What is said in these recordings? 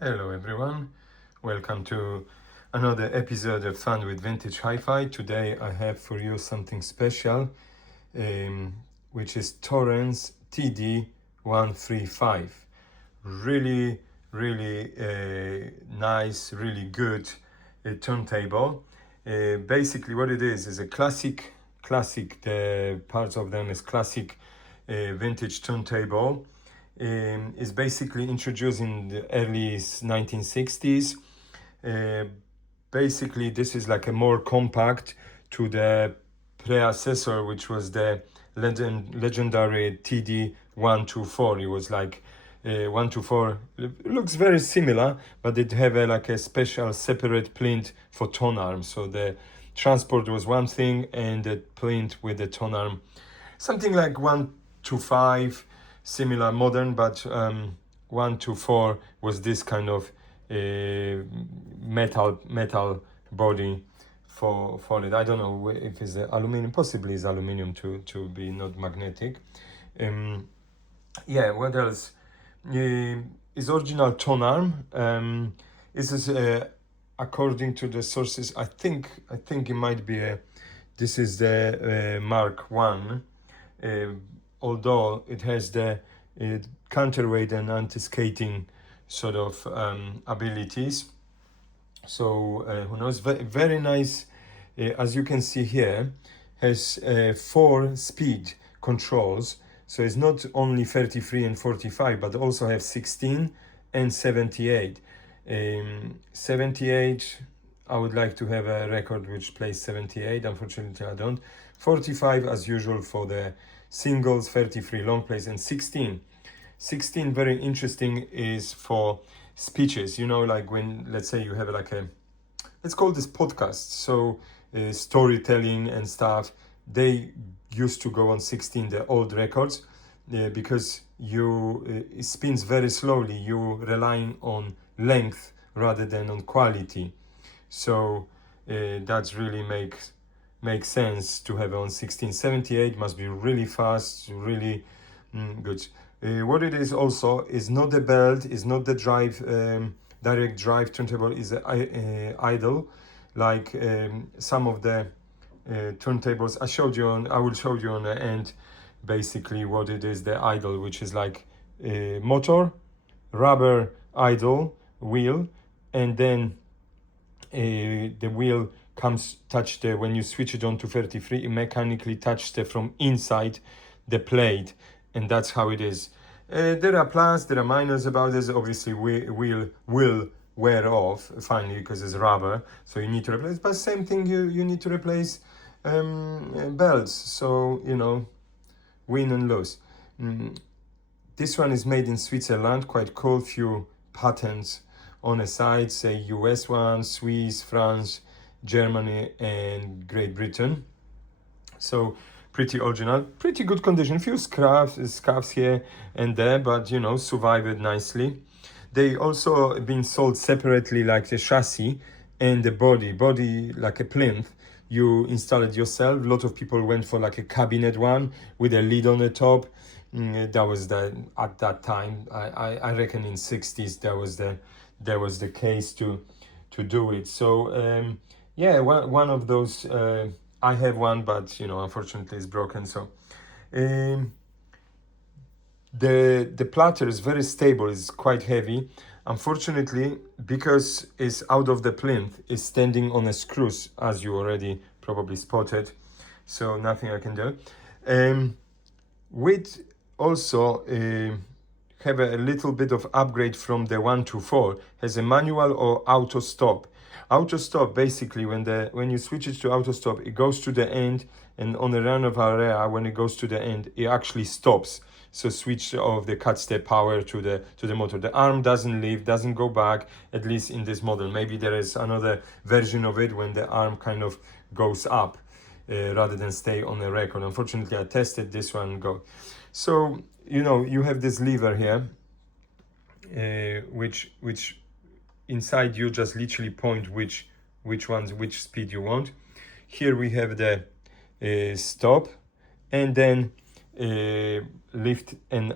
Hello everyone, welcome to another episode of Fun with Vintage Hi-Fi. Today I have for you something special, which is Thorens TD 135. Really, nice, really good turntable. Basically what it is a classic, the parts of them is classic vintage turntable. Is basically introduced in the early 1960s. Uh, Basically, this is like a more compact to the predecessor, which was the legendary TD 124. It was like 124 looks very similar, but it have like a special separate plinth for tone arm. So the transport was one thing, and the plinth with the tone arm, something like 125, similar modern, but 124 was this kind of metal body for it. I don't know if it's aluminium, possibly it's aluminium to be not magnetic. Yeah, what else? Is original tone arm. This is according to the sources. I think it might be a. This is the Mark One, although it has the counterweight and anti-skating sort of abilities. So who knows? Very nice. As you can see here, has 4 speed controls. So it's not only 33 and 45, but also have 16 and 78. 78, I would like to have a record which plays 78. Unfortunately, I don't. 45 as usual for the singles, 33 long plays, and 16. 16, very interesting, is for speeches. You know, like when, let's say you have like a, let's call this podcast. So storytelling and stuff, they used to go on 16, the old records, because it spins very slowly. You relying on length rather than on quality. So that's really makes sense to have on 1678. Must be really fast, really good. What it is also is not the belt, is not the drive, direct drive turntable, is idle, like some of the turntables I will show you on the end. Basically what it is, the idle, which is like motor, rubber idle wheel, and then the wheel comes touch the, when you switch it on to 33, it mechanically touches the from inside the plate, and that's how it is. There are plus, there are minus about this. Obviously wheel will wear off finally because it's rubber, so you need to replace, but same thing, you need to replace belts, so you know, win and lose. This one is made in Switzerland, quite cool, few patents on the side, say US one, Swiss, France, Germany, and Great Britain. So pretty original, pretty good condition, few scuffs here and there, but you know, survived nicely. They also been sold separately, like the chassis and the body like a plinth. You install it yourself. A lot of people went for like a cabinet one with a lid on the top. That was at that time, I reckon in 60s there was the case to do it. So yeah, one of those. I have one, but you know, unfortunately it's broken. So the platter is very stable, it's quite heavy. Unfortunately, because it's out of the plinth, it's standing on a screws, as you already probably spotted, so nothing I can do. With also have a little bit of upgrade from the 124, has a manual or auto stop. Auto stop, basically when you switch it to auto stop, it goes to the end, and on the run of area, when it goes to the end, it actually stops. So switch off, the cuts the power to the motor. The arm doesn't leave, doesn't go back, at least in this model. Maybe there is another version of it when the arm kind of goes up rather than stay on the record. Unfortunately, I tested this one go. So you know, you have this lever here, which inside you just literally point which speed you want. Here we have the stop, and then lift and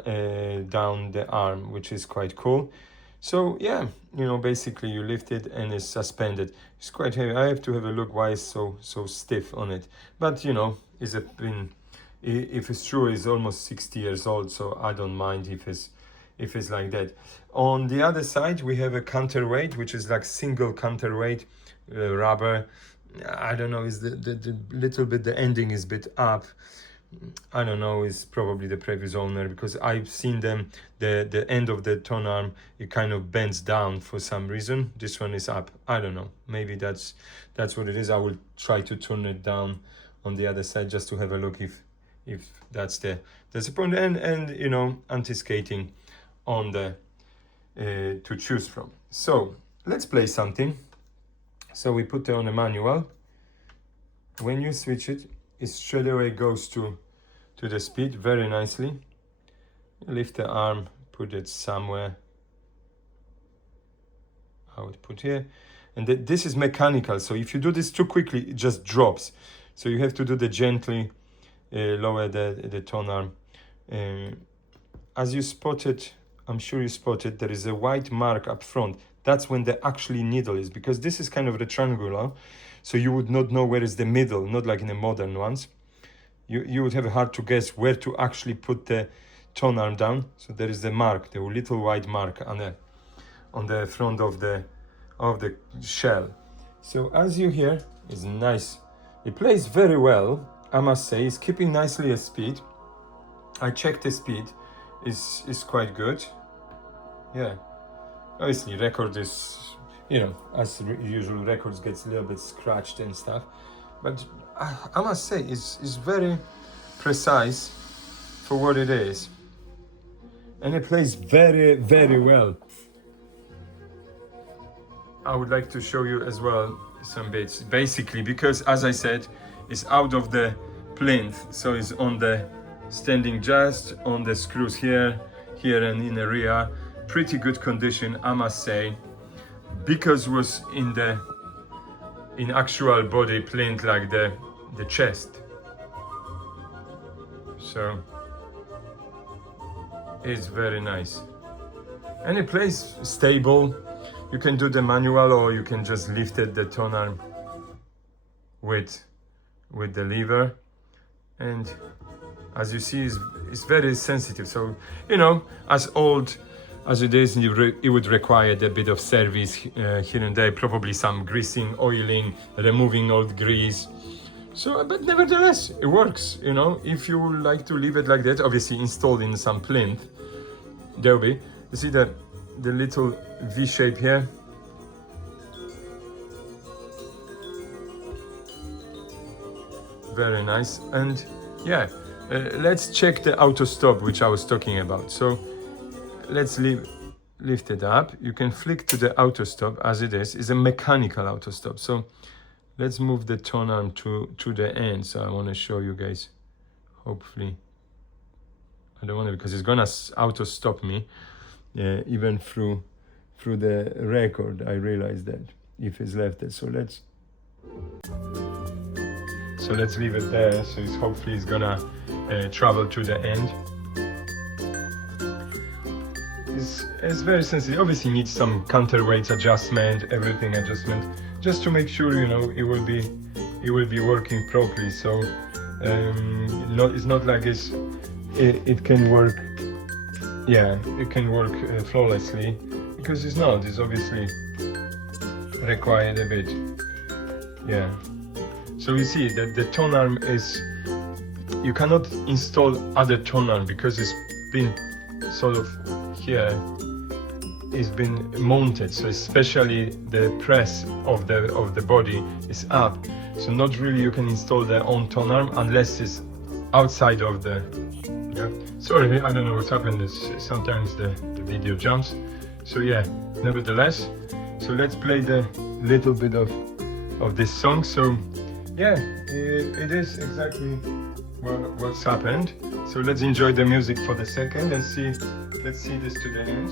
down the arm, which is quite cool. So yeah, you know, basically you lift it and it's suspended. It's quite heavy. I have to have a look why it's so stiff on it. But you know, is it been, if it's true, it's almost 60 years old, so I don't mind if it's like that. On the other side, we have a counterweight, which is like single counterweight rubber. I don't know, is the little bit, the ending is a bit up. I don't know, it's probably the previous owner, because I've seen them, the end of the tone arm, it kind of bends down for some reason. This one is up. I don't know, maybe that's what it is. I will try to turn it down on the other side just to have a look if that's the point. And you know, anti-skating on the to choose from. So let's play something. So we put it on a manual. When you switch it, it straight away goes to the speed very nicely. Lift the arm, put it somewhere. I would put here. And this is mechanical, so if you do this too quickly, it just drops. So you have to do the gently lower the tone arm. As you spotted, I'm sure you spotted, there is a white mark up front. That's when the actually needle is, because this is kind of rectangular, so you would not know where is the middle, not like in the modern ones. You would have hard to guess where to actually put the tone arm down. So there is the mark, the little white mark on the front of the shell. So as you hear, it's nice. It plays very well, I must say. It's keeping nicely at speed. I checked the speed, is quite good. Yeah, obviously record is, you know, as usual, records gets a little bit scratched and stuff, but I must say it's very precise for what it is, and it plays very, very well. I would like to show you as well some bits, basically, because as I said, it's out of the plinth, so it's on the standing just on the screws here and in the rear. Pretty good condition, I must say, because it was in actual body plinth, like the chest. So it's very nice, and it plays stable. You can do the manual, or you can just lift it, the tone arm with the lever, and as you see, it's very sensitive. So you know, as old as it is, it would require a bit of service here and there, probably some greasing, oiling, removing old grease. So, but nevertheless, it works. You know, if you like to leave it like that, obviously installed in some plinth, there'll be. You see the little V shape here. Very nice. And yeah, let's check the auto stop, which I was talking about. So let's lift it up. You can flick to the auto stop as it is. It's a mechanical auto stop. So let's move the tone arm to the end. So I want to show you guys. Hopefully, I don't want to, because it's gonna auto stop me even through the record. I realize that if it's left it. So let's leave it there. So hopefully it's gonna travel to the end. It's very sensitive. Obviously needs some counterweight adjustment, everything adjustment, just to make sure, you know, it will be working properly. So it's not like it can work. Yeah, it can work flawlessly, because it's not. It's obviously required a bit. Yeah. So you see that the tone arm is, you cannot install other tone arm because it's been sort of here, it's been mounted, so especially the press of the body is up, so not really you can install their own tone arm unless it's outside of the, yeah. Sorry, I don't know what's happened, sometimes the video jumps. So yeah, nevertheless, so let's play the little bit of this song. So yeah, it is exactly what's happened. So let's enjoy the music for the second and see. Let's see this to the end.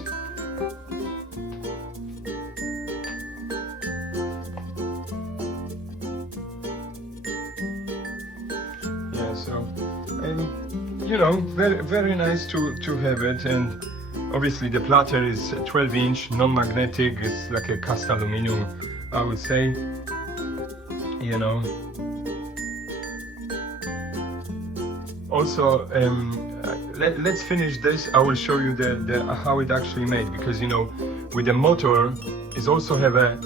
Yeah, so, and you know, very, very nice to have it, and Obviously the platter is 12-inch, non-magnetic, it's like a cast aluminium, I would say, you know. Also, let's finish this. I will show you the how it actually made, because you know, with the motor, it also have a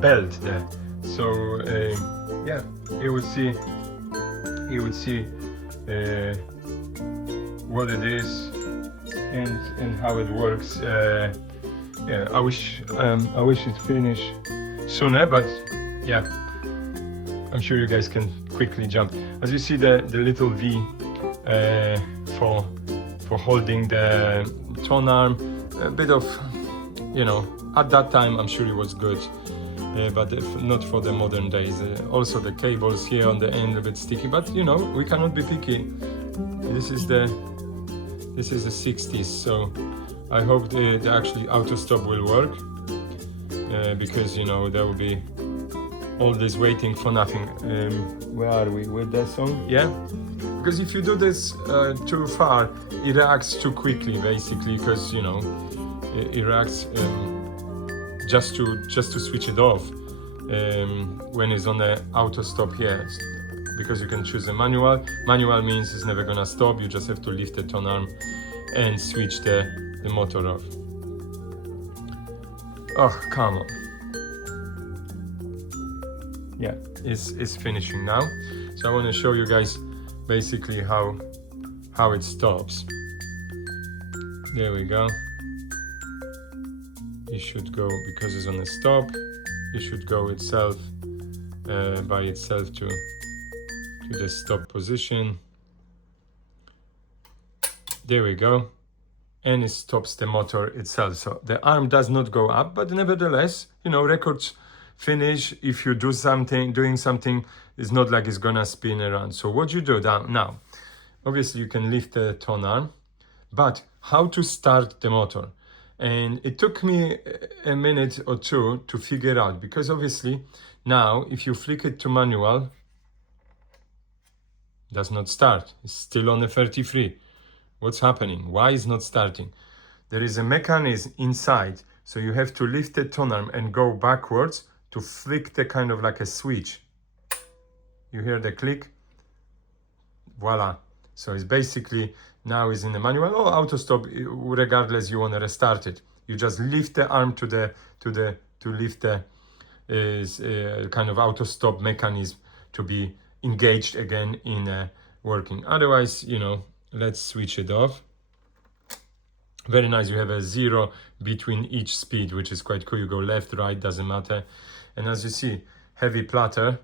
belt there. So yeah, you would see what it is and how it works. Yeah, I wish it finished sooner, but yeah, I'm sure you guys can quickly jump. As you see, the little V for holding the tone arm, a bit of, you know, at that time I'm sure it was good, but if not for the modern days. Also the cables here on the end a bit sticky, but you know, we cannot be picky. This is the 60s, so I hope the actually auto stop will work, because you know there will be all this waiting for nothing. Where are we with that song? Yeah, because if you do this too far, it reacts too quickly, basically, because you know it reacts just to switch it off when it's on the auto stop here, because you can choose a manual. Manual means it's never gonna stop. You just have to lift the tone arm and switch the motor off. Oh, come on. Yeah, it's finishing now. So I want to show you guys basically how it stops. There we go. It should go, because it's on a stop, it should go itself by itself to the stop position. There we go, and it stops the motor itself. So the arm does not go up, but nevertheless, you know, records finish. If you do doing something, it's not like it's gonna spin around. So what you do now, obviously you can lift the tone arm, but how to start the motor? And it took me a minute or two to figure out, because obviously now if you flick it to manual, it does not start. It's still on the 33. What's happening? Why is not starting? There is a mechanism inside, so you have to lift the tone arm and go backwards to flick the kind of like a switch. You hear the click? Voila. So it's basically now is in the manual or auto stop, regardless you want to restart it. You just lift the arm to lift the kind of auto stop mechanism to be engaged again in working. Otherwise, you know, let's switch it off. Very nice. You have a 0 between each speed, which is quite cool. You go left, right, doesn't matter. And as you see, heavy platter,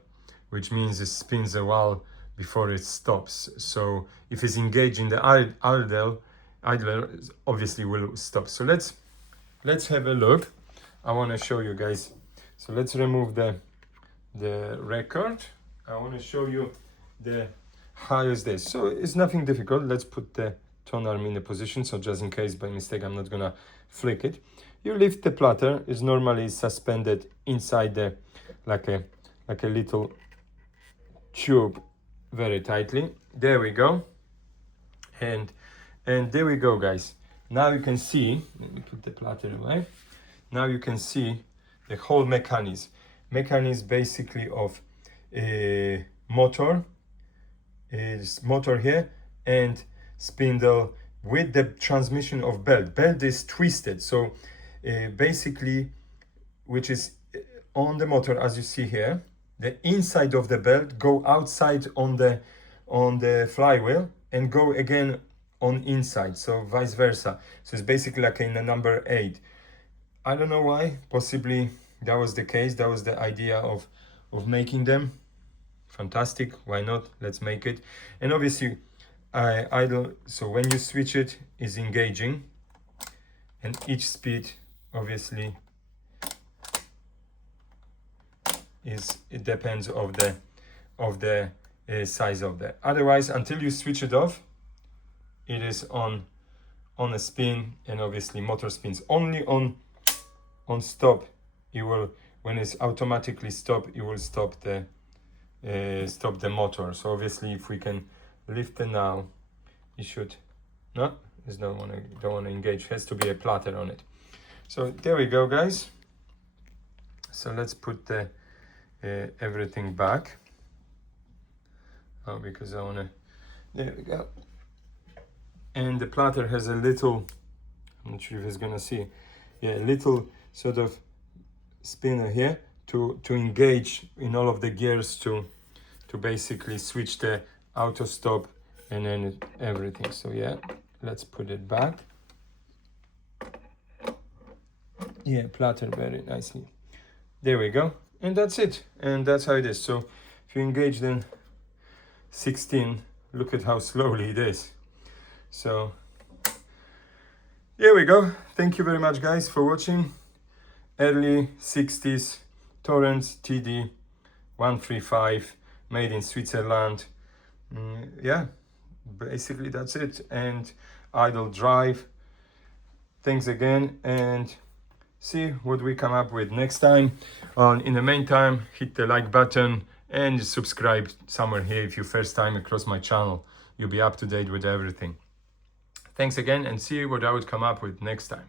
which means it spins a while before it stops. So if it's engaged in the idler obviously will stop. So let's have a look. I want to show you guys. So let's remove the record. I want to show you how is this. So it's nothing difficult. Let's put the tone arm in a position, so just in case by mistake I'm not gonna flick it. You lift the platter. Is normally suspended inside the like a little tube very tightly. There we go. And there we go, guys. Now you can see, let me put the platter away. Now you can see the whole mechanism basically of a motor, is motor here, and spindle with the transmission of belt. Belt is twisted, so basically, which is on the motor, as you see here, the inside of the belt go outside on the flywheel and go again on inside, so vice versa. So it's basically like in the number 8. I don't know why, possibly that was the case, that was the idea of making them. Fantastic, why not? Let's make it. And obviously idle, so when you switch it, is engaging, and each speed obviously it depends of the size of the. Otherwise, until you switch it off, it is on a spin, and obviously motor spins only on stop. It will, when it's automatically stop, it will stop the motor. So obviously if we can lift it now, it should, no, don't want to engage. Has to be a platter on it. So there we go, guys. So let's put the everything back. Oh, because I want to. There we go. And the platter has a little. I'm not sure if it's gonna see. Yeah, a little sort of spinner here to engage in all of the gears to basically switch the auto stop and then everything. So yeah, let's put it back. Yeah, platter very nicely. There we go. And that's it. And that's how it is. So if you engage then 16, look at how slowly it is. So here we go. Thank you very much, guys, for watching. Early 60s Thorens TD 135, made in Switzerland. Yeah, basically that's it. And idle drive. Thanks again, and see what we come up with next time. In the meantime, hit the like button and subscribe somewhere here if you first time across my channel. You'll be up to date with everything. Thanks again, and see what I would come up with next time.